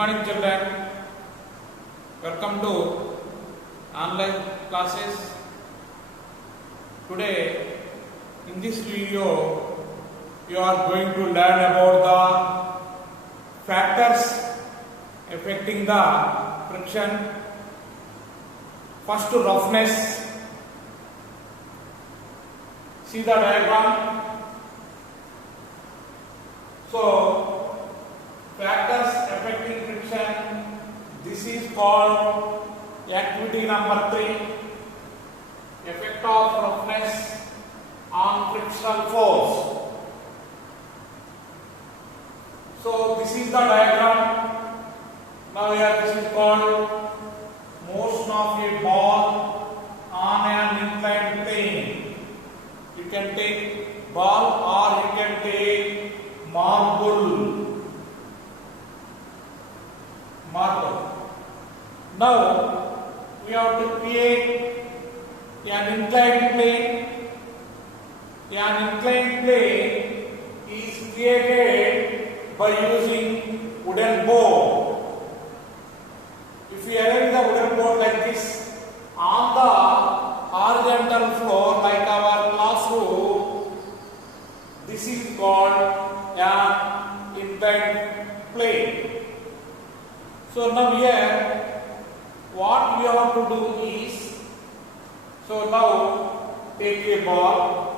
morning children, welcome to online classes. Today in this video you are going to learn about the factors affecting the friction. First, roughness. See the diagram. So factors affecting friction, this is called activity number 3, effect of roughness on frictional force. So this is the diagram. Now here this is called motion of a ball on an inclined plane. You can take ball or you can take marble. Now we have to create an inclined plane. An inclined plane is created by using wooden board. If we arrange the wooden board like this on the horizontal floor like our classroom, this is called an inclined plane. So now here what we have to do is, so now take a ball,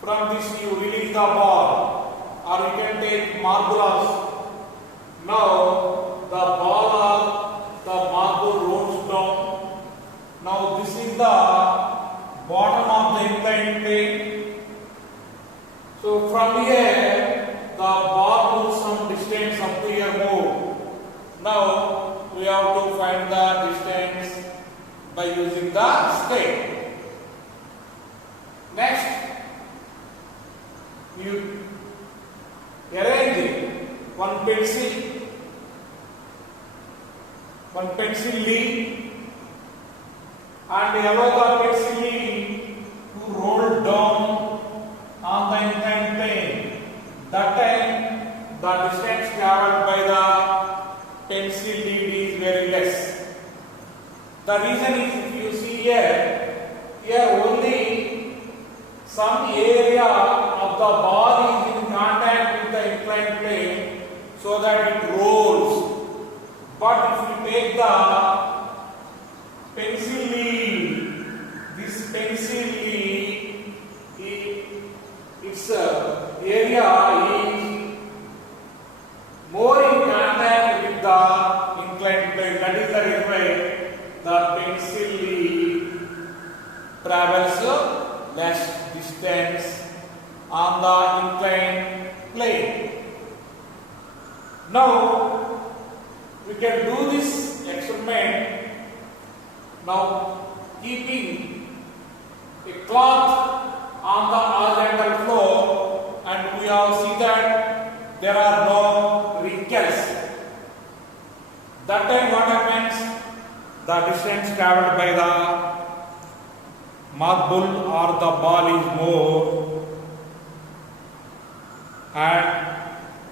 from this you release the ball, or you can take marbles. Now the ball or the marble rolls down. Now this is the bottom of the inclined plane. So from here the ball moves some distance up to here more. Now we have to find the distance by using the scale. Next, you arrange one pencil lead, and allow the pencil lead to roll down on the inclined plane. That time the distance traveled by the pencil lead is very less. The reason is, if you see here only some area of the ball is in contact with the inclined plane so that it rolls. But if you take the pencil lead, this pencil lead, its area is more in contact with the inclined plane. That is the reason why the pencil lead travels less distance on the inclined plane. Now we can do this experiment. Now keeping a cloth on the horizontal floor, and we have seen that there are no wrinkles. That time what happens? The distance traveled by the marble or the ball is more, and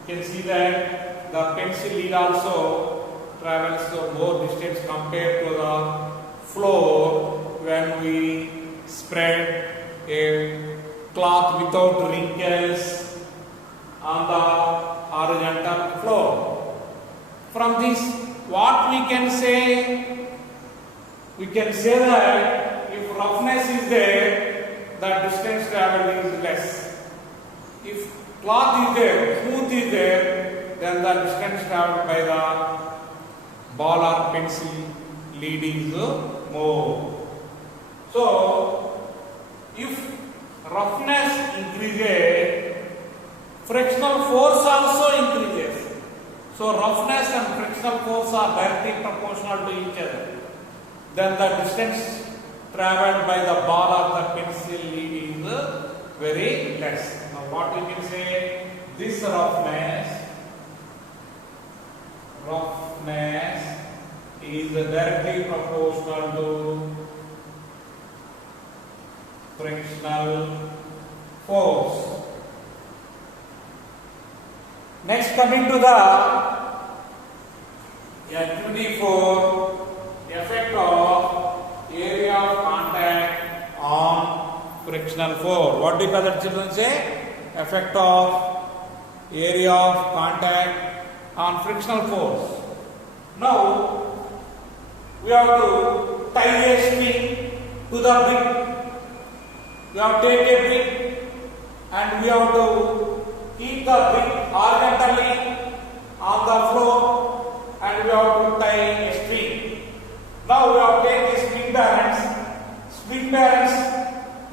you can see that the pencil lead also travels more distance compared to the floor when we spread a cloth without wrinkles on the horizontal floor. From this, what we can say? We can say that if roughness is there, the distance traveled is less. If cloth is there, smooth is there, then the distance traveled by the ball or pencil lead is more. So, if roughness increases, frictional force also increases. So roughness and frictional force are directly proportional to each other. Then the distance traveled by the ball or the pencil lead is very less. Now what we can say? This roughness is directly proportional to frictional force. Next, coming to the Activity 4, effect of area of contact on frictional force. What do you call that, children? Say effect of area of contact on frictional force. Now we have to tie a string to the brick. We have to take a brick and we have to keep the brick horizontally on the floor and we have to tie a string. Now we have to take a spring balance. Spring balance,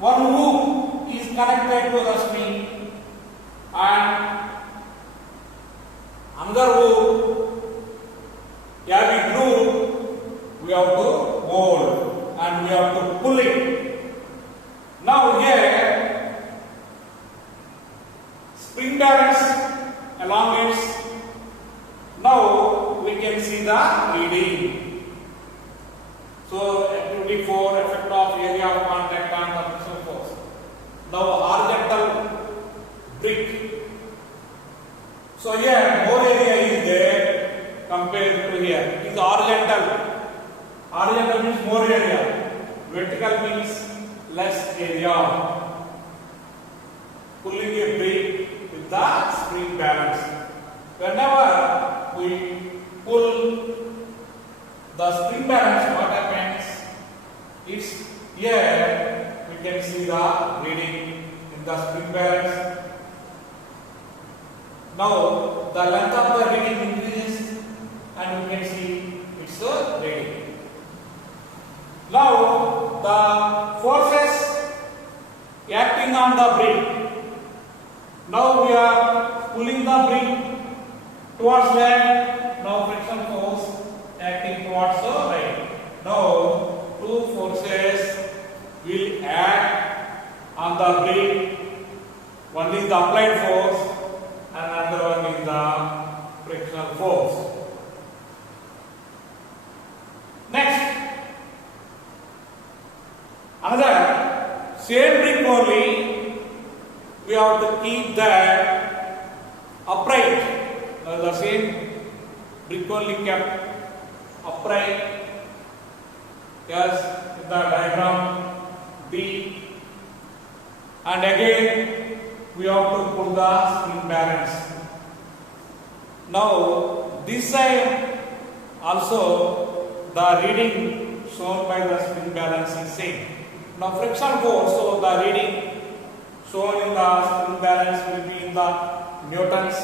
one hook is connected to the string and another hook, heavy glue, we have to hold and we have to pull it. Now here, spring balance along its. Now we can see the reading. So activity 4, effect of area of contact on the frictional force. Now horizontal brick. So here more area is there compared to here. It is horizontal. Horizontal means more area. Vertical means less area. Pulling a brick with the spring balance. Whenever we pull the spring balance, what happens is here we can see the reading in the spring balance. Now the length of the reading increases and we can see its reading. Now the forces acting on the brick. Now we are pulling the brick towards left. Now friction force acting towards the right. Now two forces will act on the brick. One is the applied force and another one is the frictional force. Next, another same brick only, we have to keep that upright. The same brick only kept upright as in the diagram B, and again we have to put the spring balance. Now this side also the reading shown by the spring balance is same. Now friction force, so the reading shown in the spring balance will be in the newtons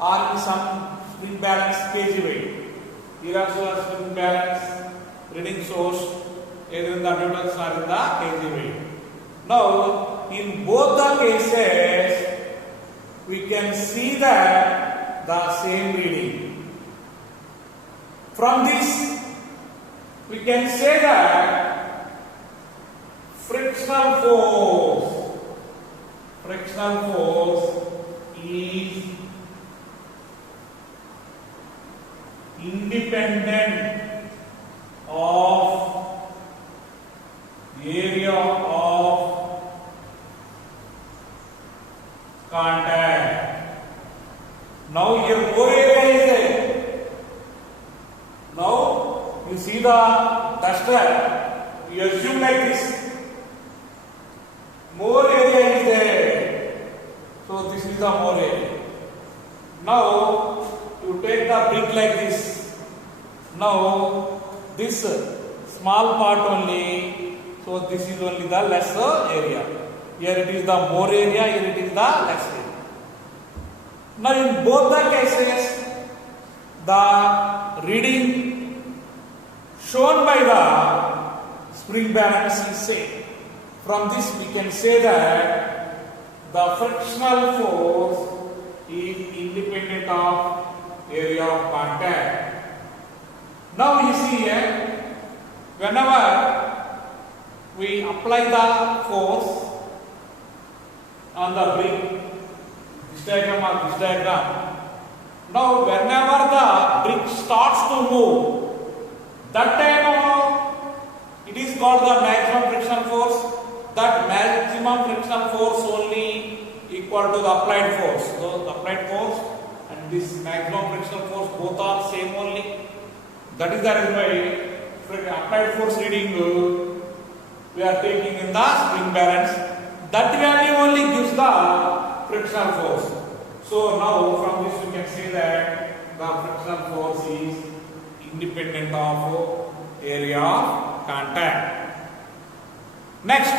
or in some spring balance kg weight. Here also a spring balance reading source either in the newtons or in the kg weight. Now in both the cases we can see that the same reading. From this we can say that frictional force is independent of area of contact. Now here more area is there. Now you see the duster, you assume like this. More area is there. So this is the more area. Now you take the brick like this. Now this small part only, so this is only the lesser area. Here it is the more area, here it is the less area. Now in both the cases, the reading shown by the spring balance is same. From this we can say that the frictional force is independent of area of contact. Now you see here, whenever we apply the force on the brick, this diagram or this diagram, now whenever the brick starts to move, that time it is called the maximum frictional force. That maximum frictional force only equal to the applied force. So the applied force and this maximum frictional force both are same only. That is the reason why applied force reading we are taking in the spring balance. That value only gives the frictional force. So now from this we can say that the frictional force is independent of area of contact. Next,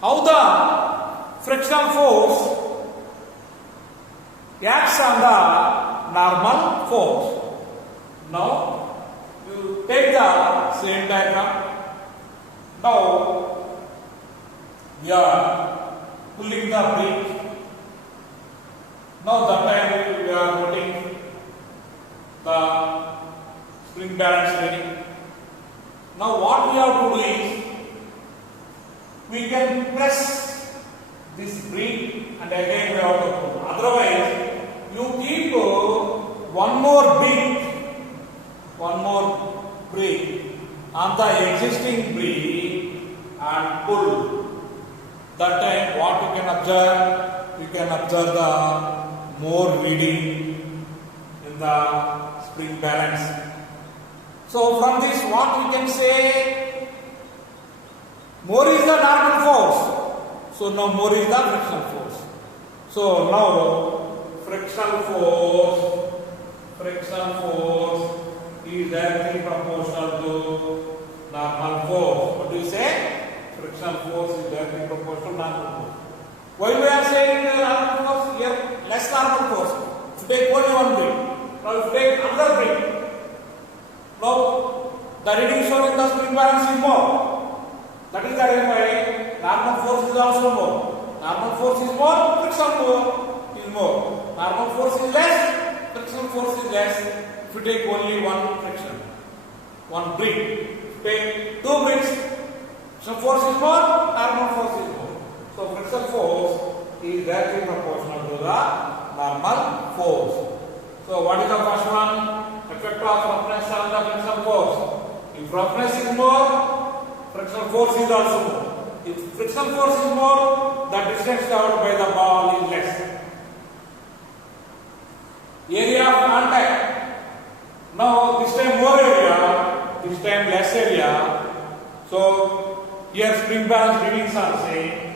how the frictional force acts on the normal force. Now you take the same diagram. Now we are pulling the brake. Now that time we are putting the spring balance ready. Now what we have to do is we can press this brake and again we have to pull. Otherwise you keep one more brake on the existing brake and pull. That time what you can observe? You can observe the more reading in the spring balance. So from this what we can say? More is the normal force. So now more is the frictional force. So now frictional force is directly proportional to normal force. What do you say? Frictional force is directly proportional to normal force. Why we are saying normal force? Here less normal force. If you take only one brake, now if you take another brake, now the reading shown in the spring balance is more. That is the reason why normal force is also more. Normal force is more, frictional force is more. Normal force is less, frictional force is less. If you take only one friction, one brake, take two brakes, frictional force is more, normal force is more. So frictional force is directly proportional to the normal force. So what is the first one? Effect of roughness on the frictional force. If roughness is more, frictional force is also more. If frictional force is more, the distance covered by the ball is less. Area of contact. Now this time more area, this time less area. So here spring balance readings are same.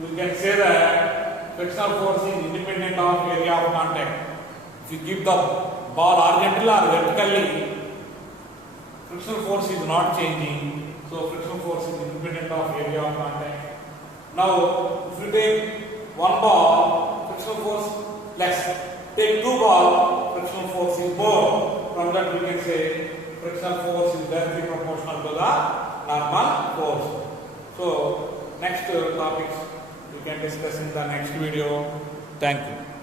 We can say that frictional force is independent of area of contact. If you give the ball horizontally or vertically, frictional force is not changing. So frictional force is independent of area of contact. Now if you take one ball, frictional force less. Take two balls, frictional force is more. From that we can say frictional force is directly proportional to the normal force. So next topics we can discuss in the next video. Thank you.